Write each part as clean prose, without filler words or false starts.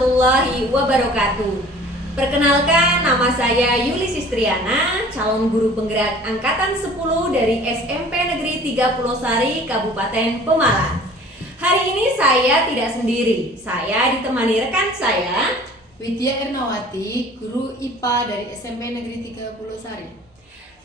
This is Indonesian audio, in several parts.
warahmatullahi wabarakatuh. Perkenalkan, nama saya Yuli Sistriana, calon guru penggerak angkatan 10 dari SMP Negeri 30 Sari, Kabupaten Pemalang. Hari ini saya tidak sendiri, saya ditemani rekan saya Widya Ernawati, guru IPA dari SMP Negeri 30 Sari.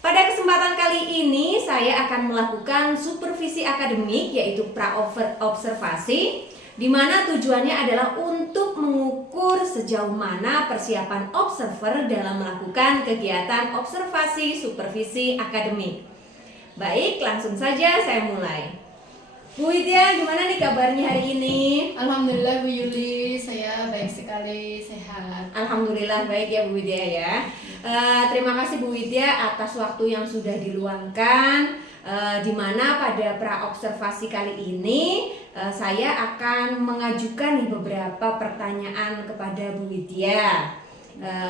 Pada kesempatan kali ini saya akan melakukan supervisi akademik yaitu pra-observasi, di mana tujuannya adalah untuk mengukur sejauh mana persiapan observer dalam melakukan kegiatan observasi supervisi akademik. Baik, langsung saja saya mulai. Bu Widya, gimana nih kabarnya hari ini? Alhamdulillah Bu Yuli, saya baik sekali, sehat. Alhamdulillah baik ya Bu Widya ya. Terima kasih Bu Widya atas waktu yang sudah diluangkan. Di mana pada pra-observasi kali ini saya akan mengajukan nih beberapa pertanyaan kepada Bu Widya.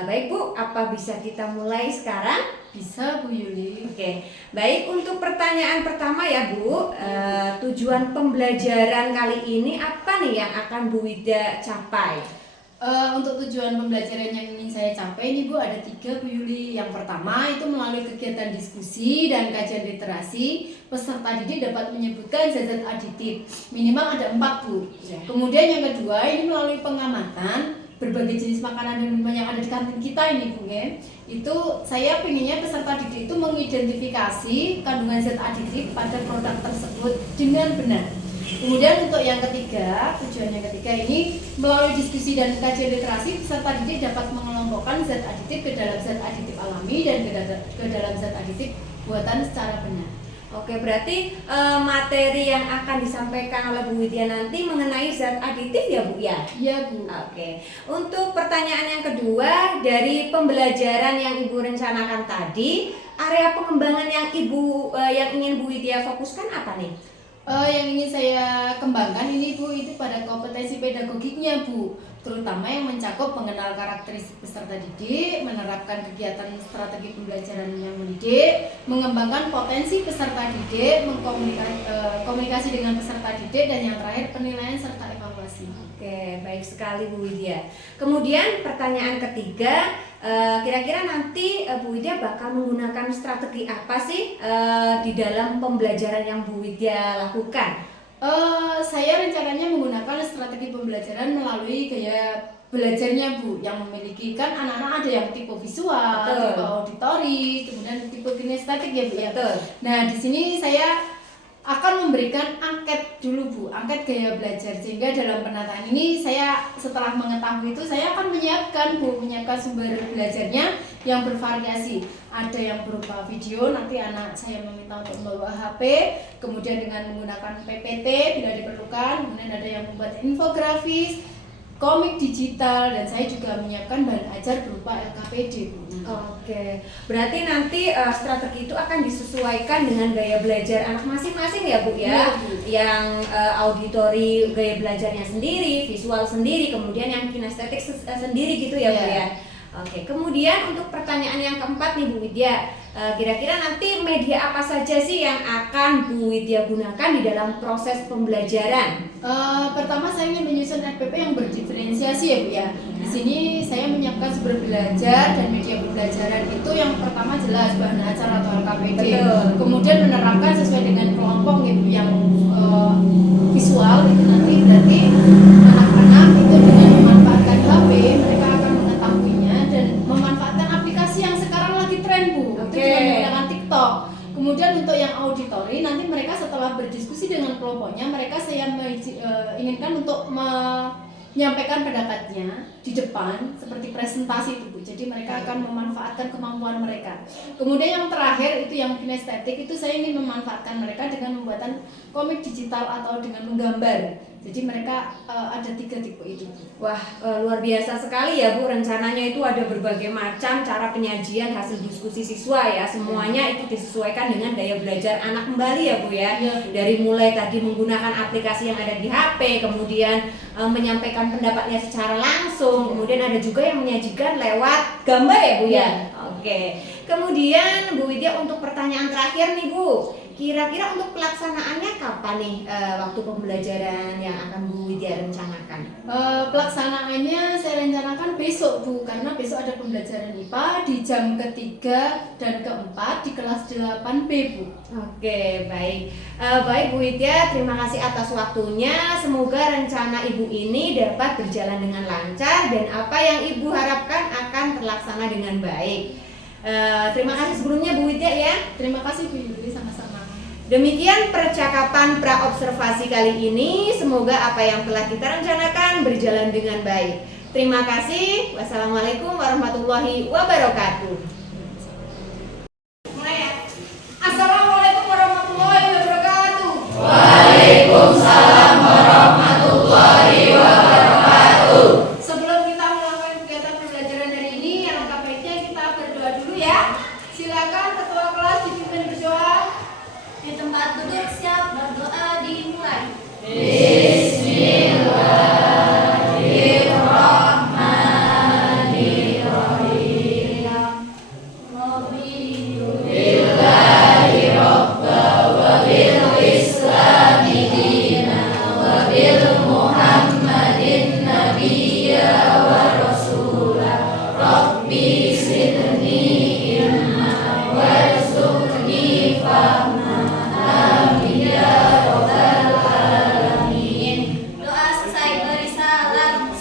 Baik Bu, apa bisa kita mulai sekarang? Bisa Bu Yuli. Oke, baik, untuk pertanyaan pertama ya Bu, tujuan pembelajaran kali ini apa nih yang akan Bu Widya capai? Untuk tujuan pembelajaran yang ingin saya capai ini Bu ada 3 Bu Yuli. Yang pertama itu melalui kegiatan diskusi dan kajian literasi, peserta didik dapat menyebutkan zat-zat aditif minimal ada 4 Bu. Kemudian yang kedua ini melalui pengamatan berbagai jenis makanan dan minuman yang ada di kantin kita ini Bu ya. Itu saya pinginnya peserta didik itu mengidentifikasi kandungan zat aditif pada produk tersebut dengan benar. Kemudian untuk yang ketiga, tujuan yang ketiga ini melalui diskusi dan kajian literasi, peserta didik dapat mengelompokkan zat aditif ke dalam zat aditif alami dan ke dalam zat aditif buatan secara benar. Oke, berarti materi yang akan disampaikan oleh Bu Widya nanti mengenai zat aditif ya Bu ya? Iya Bu. Oke, untuk pertanyaan yang kedua, dari pembelajaran yang Ibu rencanakan tadi, area pengembangan yang yang ingin Bu Widya fokuskan apa nih? Yang ingin saya kembangkan ini Bu, itu pada kompetensi pedagogiknya Bu, terutama yang mencakup mengenal karakteristik peserta didik, menerapkan kegiatan strategi pembelajaran yang mendidik, mengembangkan potensi peserta didik, komunikasi dengan peserta didik, dan yang terakhir penilaian serta evaluasi. Oke, baik sekali Bu Widya. Kemudian pertanyaan ketiga, kira-kira nanti Bu Widya bakal menggunakan strategi apa sih di dalam pembelajaran yang Bu Widya lakukan? Saya rencananya menggunakan strategi pembelajaran melalui gaya belajarnya Bu, yang memiliki kan anak-anak ada yang tipe visual, Betul. tipe auditoris, kemudian tipe kinestetik ya Bu ya. Betul. Nah di sini saya akan memberikan angket dulu Bu, angket gaya belajar, sehingga dalam penataan ini saya setelah mengetahui itu saya akan menyiapkan sumber belajarnya yang bervariasi. Ada yang berupa video, nanti anak saya meminta untuk membawa HP, kemudian dengan menggunakan PPT bila diperlukan, kemudian ada yang membuat infografis, komik digital, dan saya juga menyiapkan bahan ajar berupa LKPD Bu. Oke, berarti nanti strategi itu akan disesuaikan dengan gaya belajar anak masing-masing ya Bu ya? Iya, Bu. Yang auditori gaya belajarnya sendiri, visual sendiri, kemudian yang kinestetik sendiri gitu ya Bu Iya. ya? Oke, kemudian untuk pertanyaan yang keempat nih Bu Widya, kira-kira nanti media apa saja sih yang akan Bu Widya gunakan di dalam proses pembelajaran? Pertama saya ingin menyusun RPP yang berdiferensiasi ya Bu ya. Di sini saya menyiapkan sumber belajar dan media pembelajaran itu yang pertama jelas bahan ajar atau LKPD. Betul. Kemudian menerapkan sesuai dengan kelompok gitu yang visual itu nanti berarti anak-anak itu dengan memanfaatkan HP mereka akan mengetahuinya dan memanfaatkan aplikasi yang sekarang lagi tren Bu. Itu Oke. dengan menggunakan TikTok. Kemudian untuk yang auditori nanti mereka setelah berdiskusi dengan kelompoknya mereka saya inginkan untuk menyampaikan pendapatnya di depan seperti presentasi itu Bu. Jadi mereka akan memanfaatkan kemampuan mereka. Kemudian yang terakhir itu yang kinestetik itu saya ingin memanfaatkan mereka dengan pembuatan komik digital atau dengan menggambar. Jadi mereka ada 3 tipe itu Bu. Wah, luar biasa sekali ya Bu, rencananya itu ada berbagai macam cara penyajian hasil diskusi siswa ya. Semuanya itu disesuaikan dengan daya belajar anak kembali ya Bu ya. Iya, Bu. Dari mulai tadi menggunakan aplikasi yang ada di HP, kemudian menyampaikan pendapatnya secara langsung, kemudian ada juga yang menyajikan lewat gambar ya Bu ya. Iya. Oke. Kemudian Bu Widya, untuk pertanyaan terakhir nih Bu, kira-kira untuk pelaksanaannya kapan nih waktu pembelajaran yang akan Bu Widya rencanakan? Pelaksanaannya saya rencanakan besok Bu, karena besok ada pembelajaran IPA di jam ketiga dan keempat di kelas 8B Bu. Oke, baik. Baik Bu Widya, terima kasih atas waktunya. Semoga rencana Ibu ini dapat berjalan dengan lancar dan apa yang Ibu harapkan akan terlaksana dengan baik. Terima kasih sebelumnya Bu Widya ya. Terima kasih Bu Yuli, sama-sama. Demikian percakapan pra-observasi kali ini. Semoga apa yang telah kita rencanakan berjalan dengan baik. Terima kasih. Wassalamualaikum warahmatullahi wabarakatuh. Mulai ya. Assalamualaikum warahmatullahi wabarakatuh. Waalaikumsalam warahmatullahi wabarakatuh. Sebelum kita melakukan kegiatan pembelajaran hari ini, alangkah baiknya kita berdoa dulu ya. Silakan ketua kelas dipimpin berdoa. Di tempat duduk siap berdoa dimulai. Doa selesai beri salam.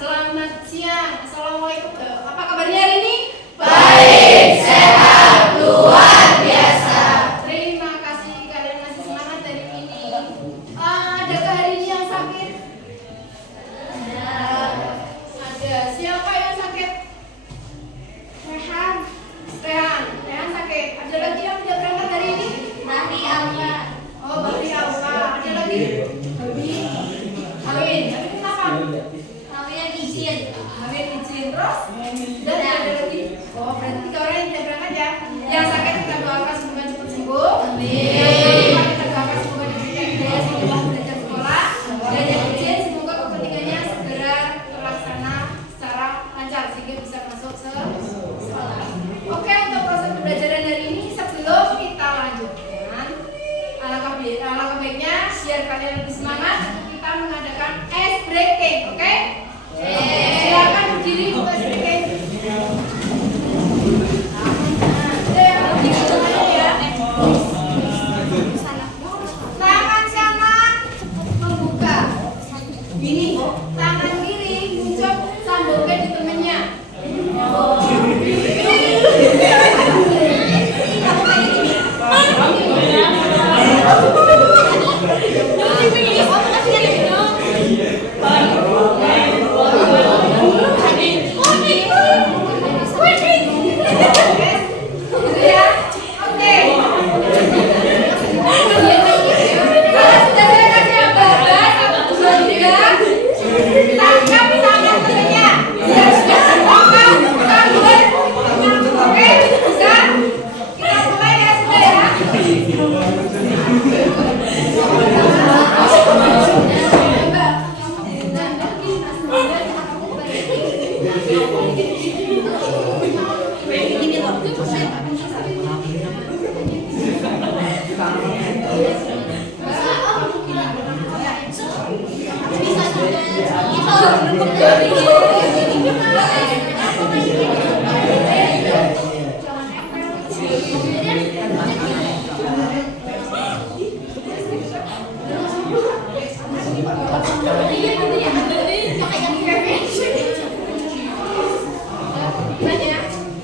Selamat siang. Assalamualaikum. Apa kabarnya hari ini? Baik, sehat, luar biasa. Terima kasih kalian masih semangat hari ini. Adakah hari ini yang sakit? Ada. Siapa yang sakit? Rehan. Rehan sakit. Ada lagi yang tidak berangkat hari ini? Nanti Alfa. Oh, Babi Alfa. Ada lagi? Babi. Awin. Tapi kenapa? Kalian izin. Awin izin terus? Dan ada lagi? Oh, berarti 3 orang yang tidak berangkat ya? Yang sakit kita doakan semoga cepat sembuh. Yang berangkat kita doakan semoga diberikan hidayah setelah belajar sekolah. Dan yang izin semoga kepentingannya segera terlaksana secara lancar sehingga bisa masuk sekolah. Oke, untuk proses pembelajaran hari ini sebelum kita lanjutkan, alangkah baiknya biar kalian lebih semangat, kita mengadakan ice breaking, oke? Silakan berdiri untuk ice breaking. Tangan kanan membuka. Ini tangan kiri muncul sambungkan di temennya.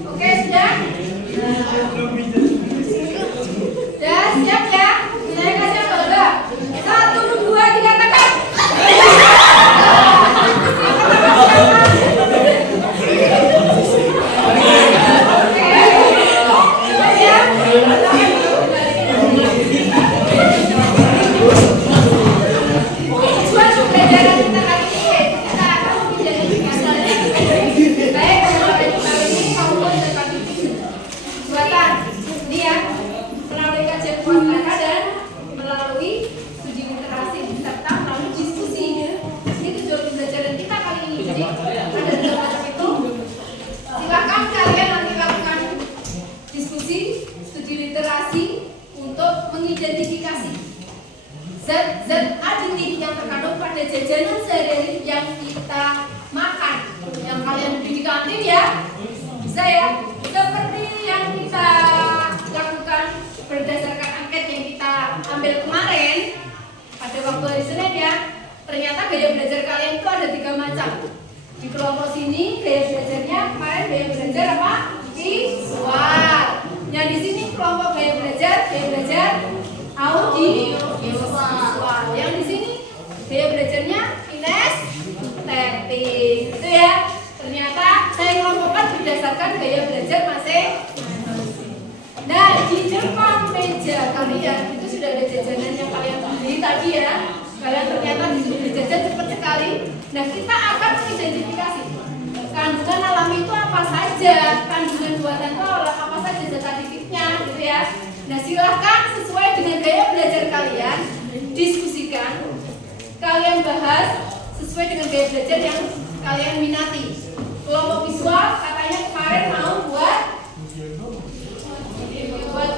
Oke, sudah? Sudah siap ya? Saya kasih apa? 1, 2, 3, tekan. diskusi, studi literasi untuk mengidentifikasi zat-zat aditif yang terkandung pada jajanan sehari-hari yang kita makan. Yang kalian beli di kantin ya, bisa ya. Seperti yang kita lakukan berdasarkan angket yang kita ambil kemarin pada waktu hari Senin ya. Ternyata gaya belajar kalian itu ada 3 macam. Di kelompok sini gaya belajarnya kemarin gaya belajar apa? Visual. Yang di sini kelompok gaya belajar audiovisual. Yang di sini gaya belajarnya kinestetik. Itu ya. Ternyata saya kelompokkan berdasarkan gaya belajar masing-masing. Nah, di depan meja kalian itu sudah ada jajanan yang kalian beli tadi ya. Kalian ternyata disuruh jajan cepat sekali. Nah, kita akan mengidentifikasi kandungan alami itu apa saja, kandungan buatan itu apa saja zat aditifnya, gitu ya. Nah, silahkan sesuai dengan gaya belajar kalian, diskusikan, kalian bahas sesuai dengan gaya belajar yang kalian minati. Kelompok visual katanya kemarin mau buat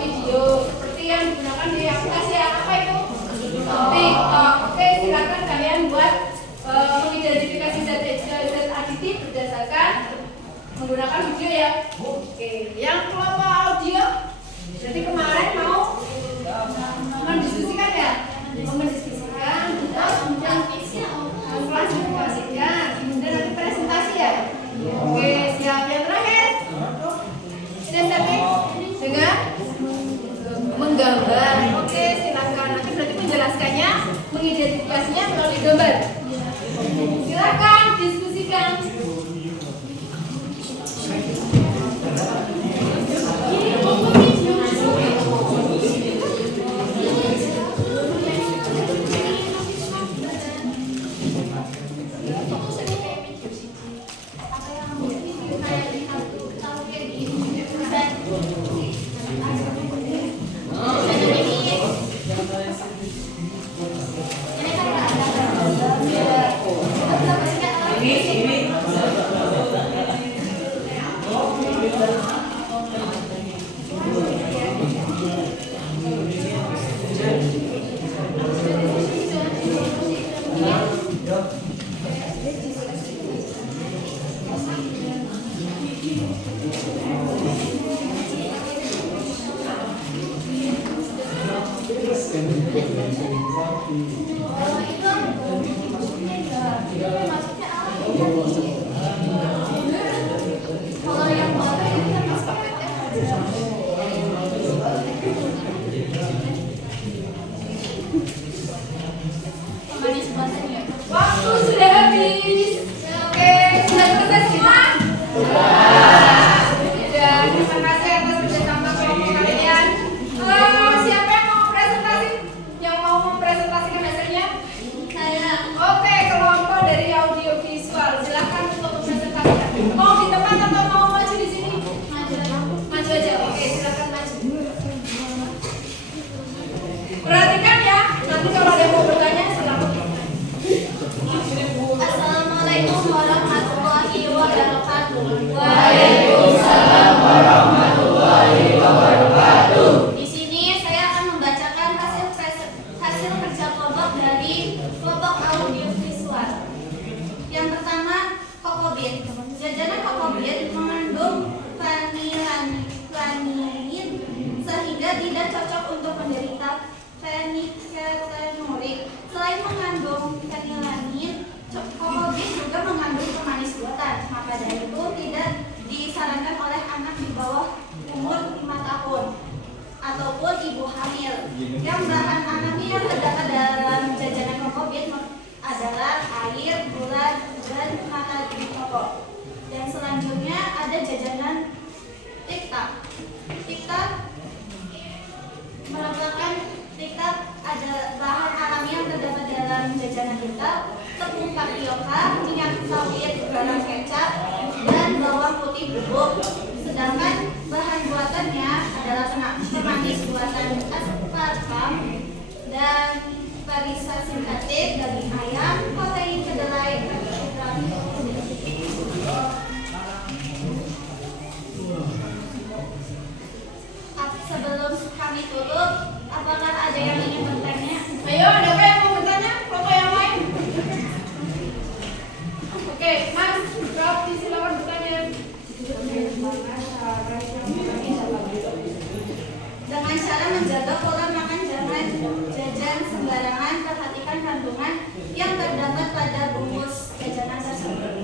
video seperti yang digunakan di aplikasi apa itu? TikTok. Oke, silakan kalian buat mengidentifikasi zat aditif berdasarkan menggunakan video ya. Oke, yang kelompok audio jadi kemarin mau mendiskusikan ya, mendiskusikan terus kemudian klasifikasikan, kemudian nanti presentasi ya. Oke, siap. Yang terakhir sintetik dengan menggambar. Oke, silakan. Nanti berarti menjelaskannya, mengidentifikasinya melalui gambar. Silakan diskusikan. Waktu sudah habis. Oke, sudah selesai semua? Dan terima kasih atas kerjasama kelompok kalian. Siapa yang mau presentasi? Yang mau mempresentasikan hasilnya? Saya. Oke, kelompok dari audiovisual, silakan untuk mempresentasikan. Mau di tempat atau mau maju di sini? Maju aja. Oke, silakan maju. Perhatikan ya, nanti kalau ada yang mau bertanya silakan. Assalamualaikum warahmatullahi wabarakatuh. Waalaikumsalam warahmatullahi wabarakatuh. Di sini saya akan membacakan hasil kerja kelompok dari kelompok audiovisual. Yang pertama, kokobit. Jajanan kokobit mengandung vanillin sehingga tidak cocok untuk penderita fenilketonurik. Selain mengandung vanillin, kokobit juga mengandung pemanis buatan. Maka dari itu tidak disarankan oleh anak di bawah umur 5 tahun ataupun ibu hamil. Yang bahan alami yang terdapat dalam jajanan kokobit adalah air, gula, dan kalori pokok. Dan selanjutnya ada jajanan TikTok. TikTok merupakan TikTok ada bahan alami yang terdapat dalam jajanan TikTok, tepung tapioka, minyak sawit, garam kecap, dan bawang putih bubuk. Sedangkan bahan buatannya adalah pemanis buatan aspartam dan parisa sintetik, daging ayam, protein kedelai, kami tutup. Apakah ada yang ingin bertanya? Ayo, ada apa yang mau bertanya? Kelompok yang lain? Oke, Mas, Prof, silakan bertanya. Dengan cara menjaga pola makan, jangan jajan sembarangan, perhatikan kandungan yang terdapat pada bungkus jajanan tersebut.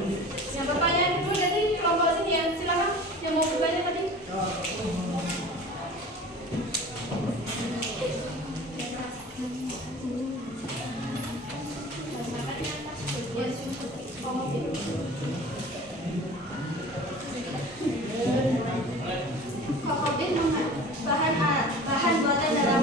Yang pertanyaan itu dari kelompok sini ya, silakan. Yang mau bertanya tadi? Kokobit bahan buatan dalam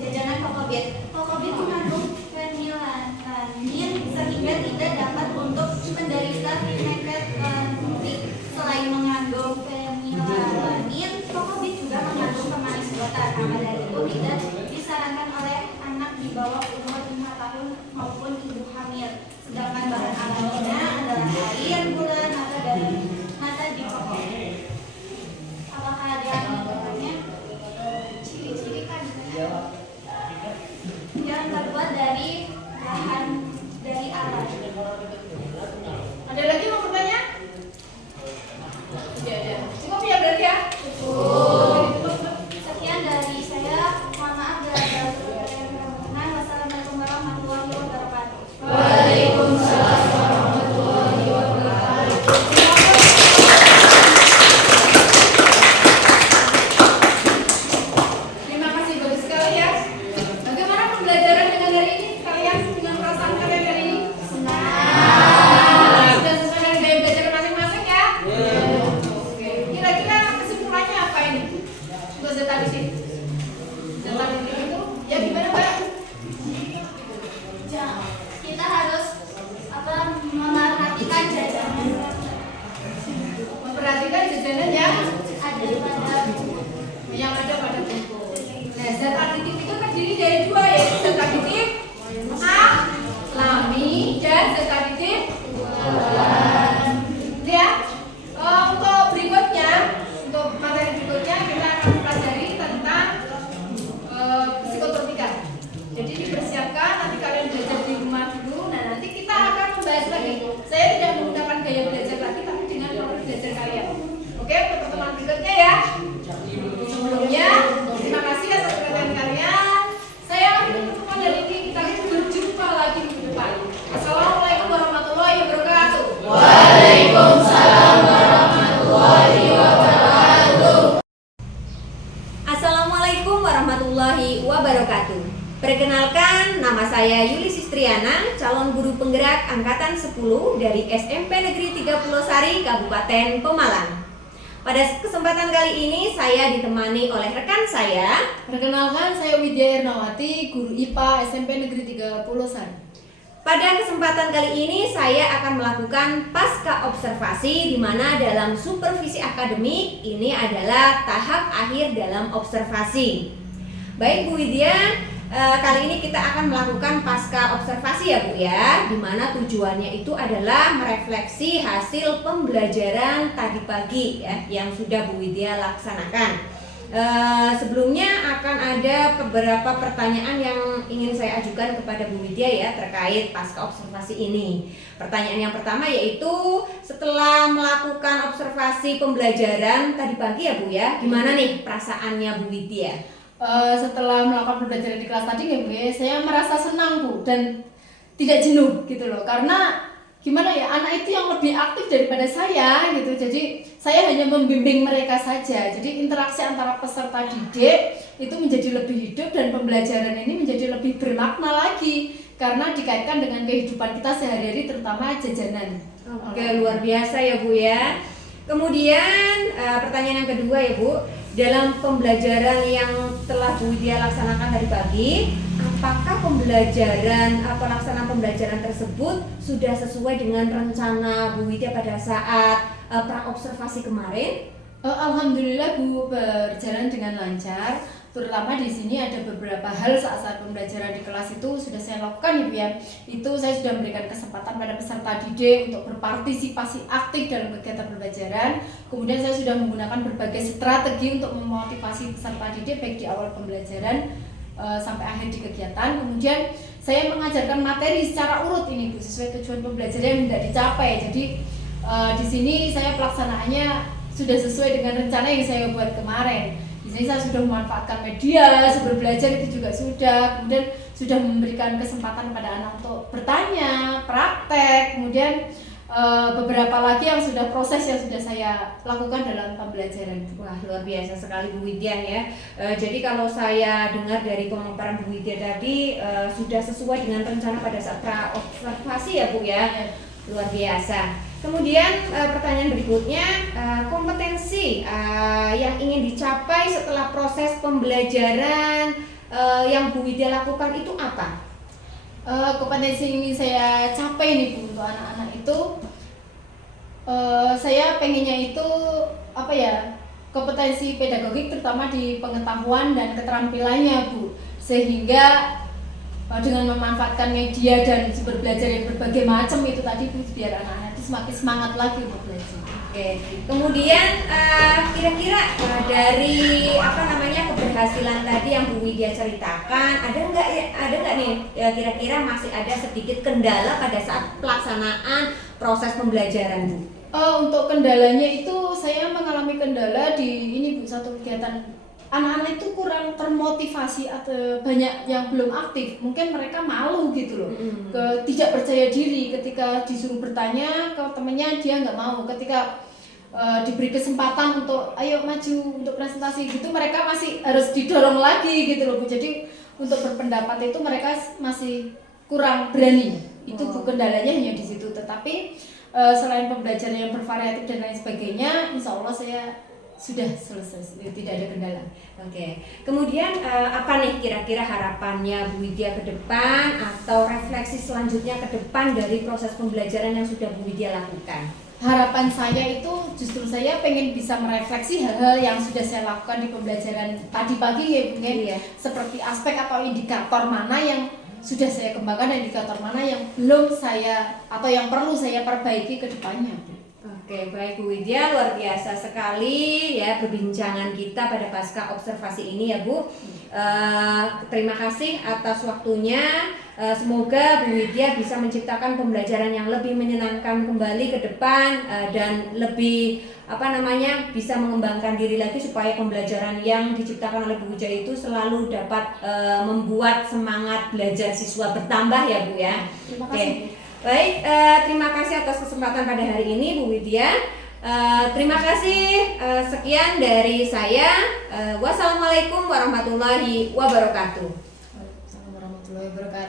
jajanan kokobit. Kokobit mengandung fenilalanin sehingga tidak dapat untuk menderita penyakit klinik. Selain mengandung fenilalanin, kokobit juga mengandung pemanis buatan. Maka dari itu tidak disarankan oleh anak di bawah umur 5 tahun maupun ibu hamil. Sedangkan bahan alaminya adalah air, gula, nata di kokobit. Apakah ada yang ingin bertanya? Ciri-ciri kandungan yang terbuat dari bahan dari alam. Ada lagi mau bertanya? Ya. Cukup ya berarti ya? Sekian dari saya. Mohon maaf bila ada kekurangan. Wassalamualaikum warahmatullahi wabarakatuh. Waalaikumsalam warahmatullahi wabarakatuh. Terima kasih, bagus sekali ya. Bagaimana pembelajaran dengan hari ini? Kalian dengan perasaan kalian hari ini? Senang. Sudah sesuai dengan gaya belajar masing-masing ya? Oke. Kira-kira kesimpulannya apa ini? Untuk zeta di sini. Zeta di sini itu ya gimana, Mbak? Kita harus memperhatikan jajanan Memperhatikan jajanan yang ada pada pada buku. Nah, zat aditif itu terdiri dari dua, yaitu zat aditif alami dan zat aditif ya. Untuk berikutnya, untuk materi berikutnya kita akan pelajari tentang psikotropika. Jadi dipersiapkan, nanti kalian belajar di rumah dulu. Nah, nanti kita akan membahas lagi. Saya tidak menggunakan gaya belajar lagi, tapi dengan proses belajar kalian. Oke, untuk pertemuan berikutnya ya. Sebelumnya, terima kasih atas perhatian kalian. Saya akhiri pertemuan dari ini. Kita berjumpa lagi minggu depan. Assalamualaikum warahmatullahi wabarakatuh. Waalaikumsalam warahmatullahi wabarakatuh. Assalamualaikum warahmatullahi wabarakatuh. Perkenalkan, nama saya Yuli Sistriana, calon guru penggerak angkatan 10 dari SMP Negeri 30 Sari, Kabupaten Pemalang. Pada kesempatan kali ini saya ditemani oleh rekan saya. Perkenalkan, saya Widya Ernawati, guru IPA SMP Negeri 30 Sari. Pada kesempatan kali ini saya akan melakukan pasca observasi, di mana dalam supervisi akademik ini adalah tahap akhir dalam observasi. Baik Bu Widya, kali ini kita akan melakukan pasca observasi ya Bu ya, di mana tujuannya itu adalah merefleksi hasil pembelajaran tadi pagi ya yang sudah Bu Widya laksanakan. Sebelumnya akan ada beberapa pertanyaan yang ingin saya ajukan kepada Bu Widya ya terkait pasca observasi ini. Pertanyaan yang pertama yaitu setelah melakukan observasi pembelajaran tadi pagi ya Bu ya, gimana nih perasaannya Bu Widya? Setelah melakukan pembelajaran di kelas tadi ya Bu ya, saya merasa senang Bu dan tidak jenuh gitu loh, karena gimana ya, anak itu yang lebih aktif daripada saya gitu. Jadi saya hanya membimbing mereka saja. Jadi interaksi antara peserta didik itu menjadi lebih hidup dan pembelajaran ini menjadi lebih bermakna lagi karena dikaitkan dengan kehidupan kita sehari-hari, terutama jajanan. Oke, luar biasa ya Bu ya. Kemudian pertanyaan yang kedua ya Bu, dalam pembelajaran yang telah Bu Widya laksanakan tadi pagi, apakah pelaksanaan pembelajaran tersebut sudah sesuai dengan rencana Bu Widya pada saat praobservasi kemarin? Alhamdulillah Bu, berjalan dengan lancar. Terutama di sini ada beberapa hal saat pembelajaran di kelas itu sudah saya lakukan Ibu ya. Itu saya sudah memberikan kesempatan pada peserta didik untuk berpartisipasi aktif dalam kegiatan pembelajaran. Kemudian saya sudah menggunakan berbagai strategi untuk memotivasi peserta didik baik di awal pembelajaran sampai akhir di kegiatan. Kemudian saya mengajarkan materi secara urut ini Bu, sesuai tujuan pembelajaran yang hendak dicapai. Jadi di sini saya pelaksanaannya sudah sesuai dengan rencana yang saya buat kemarin. Di sini saya sudah memanfaatkan media, sumber belajar itu juga sudah, kemudian sudah memberikan kesempatan kepada anak untuk bertanya, praktek, kemudian beberapa lagi yang sudah proses yang sudah saya lakukan dalam pembelajaran. Wah, luar biasa sekali Bu Widya ya. Jadi kalau saya dengar dari pemaparan Bu Widya tadi sudah sesuai dengan rencana pada saat pra-observasi ya Bu ya. Luar biasa. Kemudian pertanyaan berikutnya, kompetensi yang ingin dicapai setelah proses pembelajaran yang Bu Widya lakukan itu apa? Kompetensi yang ingin saya capai nih Bu untuk anak-anak itu, saya pengennya itu apa ya, kompetensi pedagogik terutama di pengetahuan dan keterampilannya Bu, sehingga dengan memanfaatkan media dan sumber belajar yang berbagai macam itu tadi Bu, biar anak-anak itu semakin semangat lagi untuk belajar. Oke. Kemudian kira-kira dari keberhasilan tadi yang Bu Widya ceritakan, ada nggak nih kira-kira masih ada sedikit kendala pada saat pelaksanaan proses pembelajaran Bu? Untuk kendalanya itu saya mengalami kendala di ini Bu, satu kegiatan. Anak-anak itu kurang termotivasi atau banyak yang belum aktif, mungkin mereka malu gitu loh, tidak percaya diri ketika disuruh bertanya ke temennya dia nggak mau, ketika diberi kesempatan untuk ayo maju untuk presentasi gitu mereka masih harus didorong lagi gitu loh Bu. Jadi untuk berpendapat itu mereka masih kurang berani, itu Bu kendalanya hanya di situ. Tetapi selain pembelajaran yang bervariatif dan lain sebagainya, insya Allah saya sudah selesai, tidak ada kendala. Oke. Kemudian apa nih kira-kira harapannya Bu Widya ke depan atau refleksi selanjutnya ke depan dari proses pembelajaran yang sudah Bu Widya lakukan? Harapan saya itu justru saya pengen bisa merefleksi hal-hal yang sudah saya lakukan di pembelajaran tadi pagi ya Bu. Iya. Seperti aspek atau indikator mana yang sudah saya kembangkan dan indikator mana yang belum saya atau yang perlu saya perbaiki ke depannya Bu. Oke, baik Bu Widya, luar biasa sekali ya perbincangan kita pada pasca observasi ini ya Bu. Terima kasih atas waktunya. Semoga Bu Widya bisa menciptakan pembelajaran yang lebih menyenangkan kembali ke depan dan lebih bisa mengembangkan diri lagi supaya pembelajaran yang diciptakan oleh Bu Widya itu selalu dapat membuat semangat belajar siswa bertambah ya Bu ya. Terima kasih. Oke. Baik, terima kasih atas kesempatan pada hari ini Bu Widya. Terima kasih, sekian dari saya. Wassalamualaikum warahmatullahi wabarakatuh. Waalaikumsalam warahmatullahi wabarakatuh.